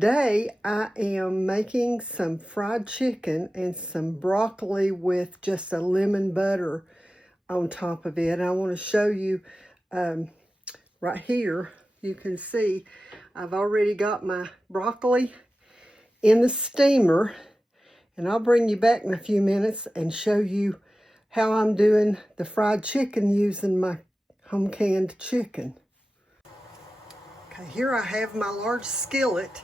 Today I am making some fried chicken and some broccoli with just a lemon butter on top of it. I want to show you right here. You can see I've already got my broccoli in the steamer, and I'll bring you back in a few minutes and show you how I'm doing the fried chicken using my home canned chicken. Okay, here I have my large skillet,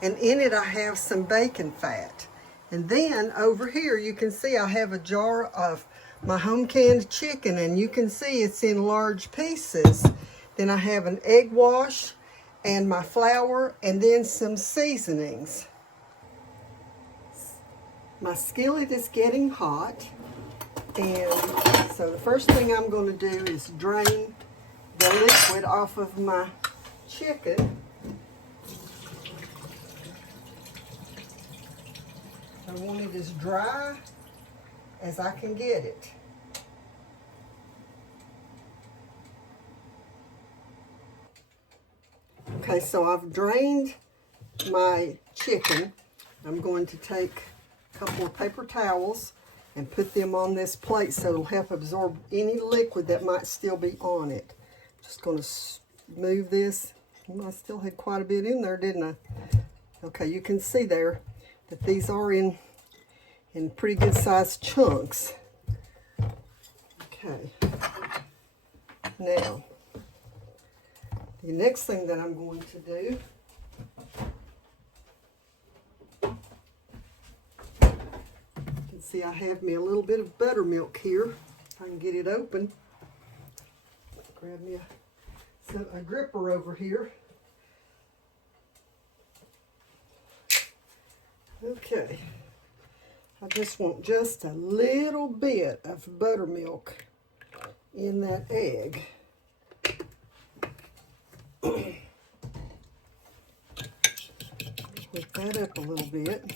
and in it I have some bacon fat. And then over here you can see I have a jar of my home canned chicken, and you can see it's in large pieces. Then I have an egg wash and my flour and then some seasonings. My skillet is getting hot, and so the first thing I'm going to do is drain the liquid off of my chicken. I want it as dry as I can get it. Okay, so I've drained my chicken. I'm going to take a couple of paper towels and put them on this plate so it'll help absorb any liquid that might still be on it. Just going to move this. I still had quite a bit in there, didn't I? Okay, you can see there that these are in pretty good sized chunks. Okay. Now, the next thing that I'm going to do, you can see I have me a little bit of buttermilk here. If I can get it open. Grab me a gripper over here. Okay. I just want just a little bit of buttermilk in that egg. Whip that up a little bit.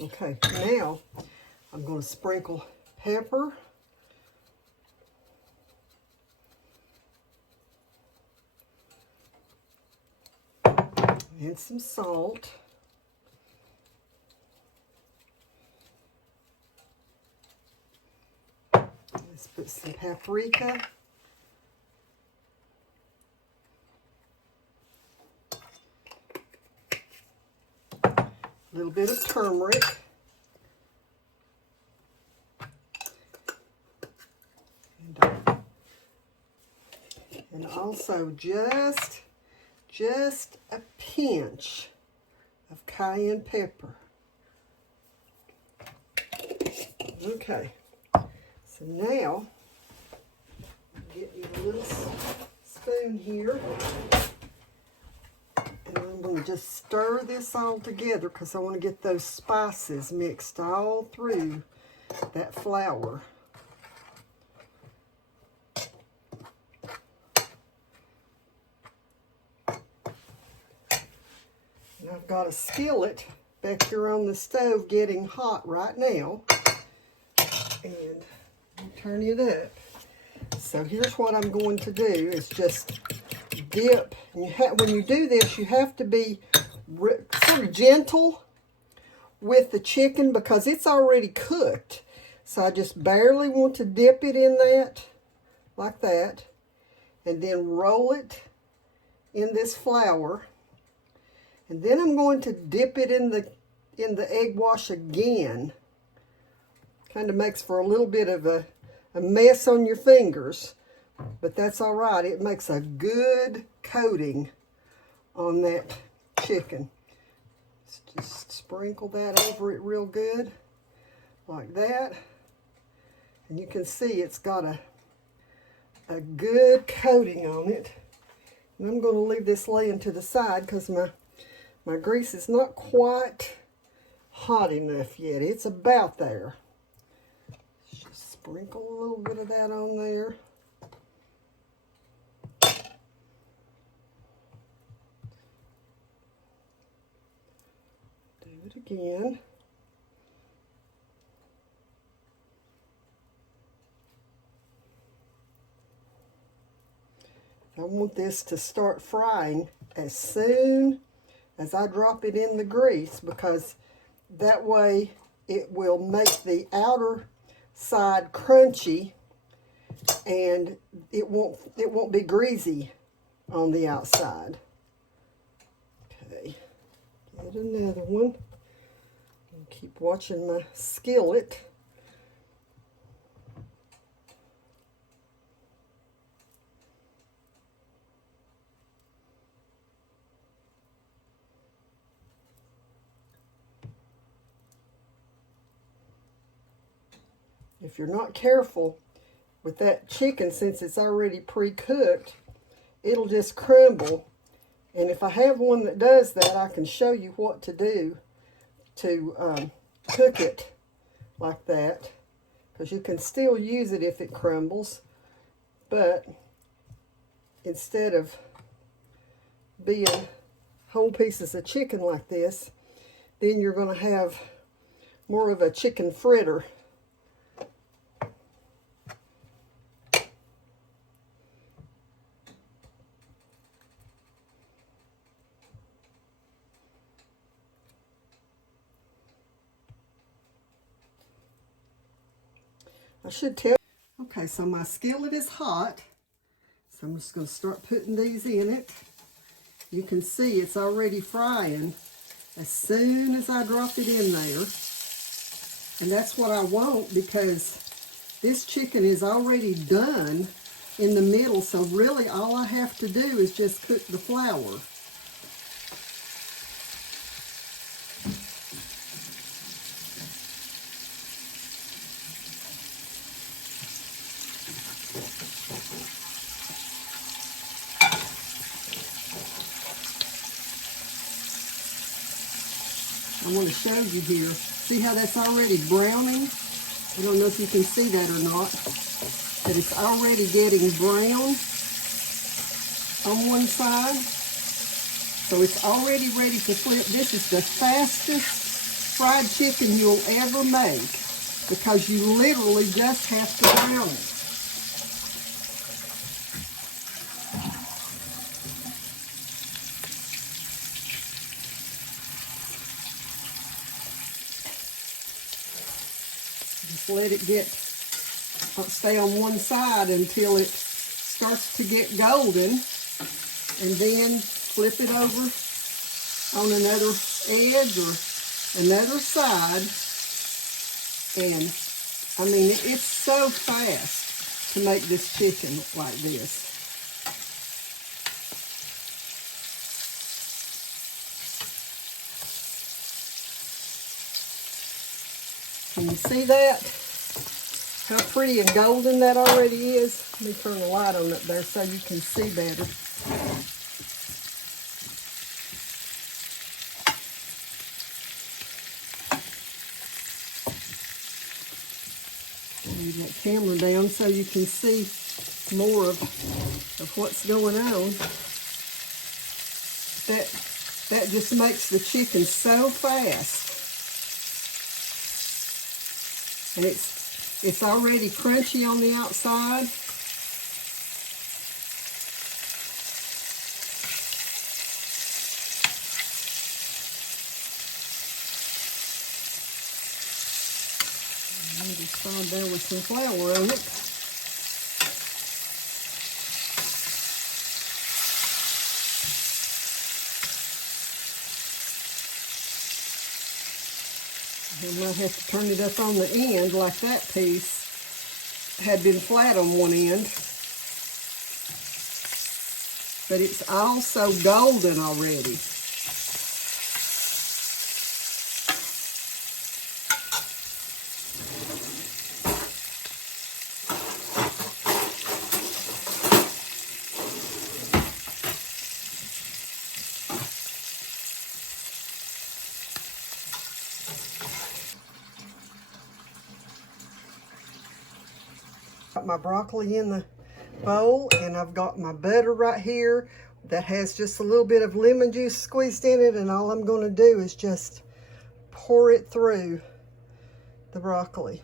Okay, now I'm going to sprinkle pepper. And some salt. Let's put some paprika. A little bit of turmeric. And also just a pinch of cayenne pepper. Okay, so now get me a little spoon here, and I'm going to just stir this all together because I want to get those spices mixed all through that flour. I've got a skillet back here on the stove getting hot right now, and turn it up. So here's what I'm going to do is just dip. And when you do this, you have to be sort of gentle with the chicken because it's already cooked. So I just barely want to dip it in that, like that, and then roll it in this flour. And then I'm going to dip it in the egg wash again. Kind of makes for a little bit of a mess on your fingers, but that's all right. It makes a good coating on that chicken. Let's just sprinkle that over it real good, like that. And you can see it's got a good coating on it. And I'm going to leave this laying to the side because my grease is not quite hot enough yet. It's about there. Just sprinkle a little bit of that on there. Do it again. I want this to start frying as soon as I drop it in the grease, because that way it will make the outer side crunchy and it won't be greasy on the outside. Okay, get another one. Keep watching my skillet. If you're not careful with that chicken, since it's already pre-cooked, it'll just crumble. And if I have one that does that, I can show you what to do to cook it like that, because you can still use it if it crumbles, but instead of being whole pieces of chicken like this, then you're going to have more of a chicken fritter. I should tell. Okay, so my skillet is hot, so I'm just going to start putting these in it. You can see it's already frying as soon as I drop it in there. And that's what I want, because this chicken is already done in the middle, so really all I have to do is just cook the flour. I want to show you here. See how that's already browning? I don't know if you can see that or not, but it's already getting brown on one side. So it's already ready to flip. This is the fastest fried chicken you'll ever make, because you literally just have to brown it. Just let it stay on one side until it starts to get golden, and then flip it over on another edge or another side. And I mean, it's so fast to make this chicken like this. Can you see that? How pretty and golden that already is? Let me turn the light on up there so you can see better. Move that camera down so you can see more of what's going on. That just makes the chicken so fast. And it's already crunchy on the outside. Maybe start there with some flour on it. I might have to turn it up on the end, like that piece had been flat on one end. But it's also golden already. Got my broccoli in the bowl, and I've got my butter right here that has just a little bit of lemon juice squeezed in it, and all I'm going to do is just pour it through the broccoli.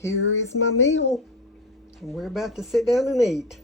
here is my meal. And we're about to sit down and eat.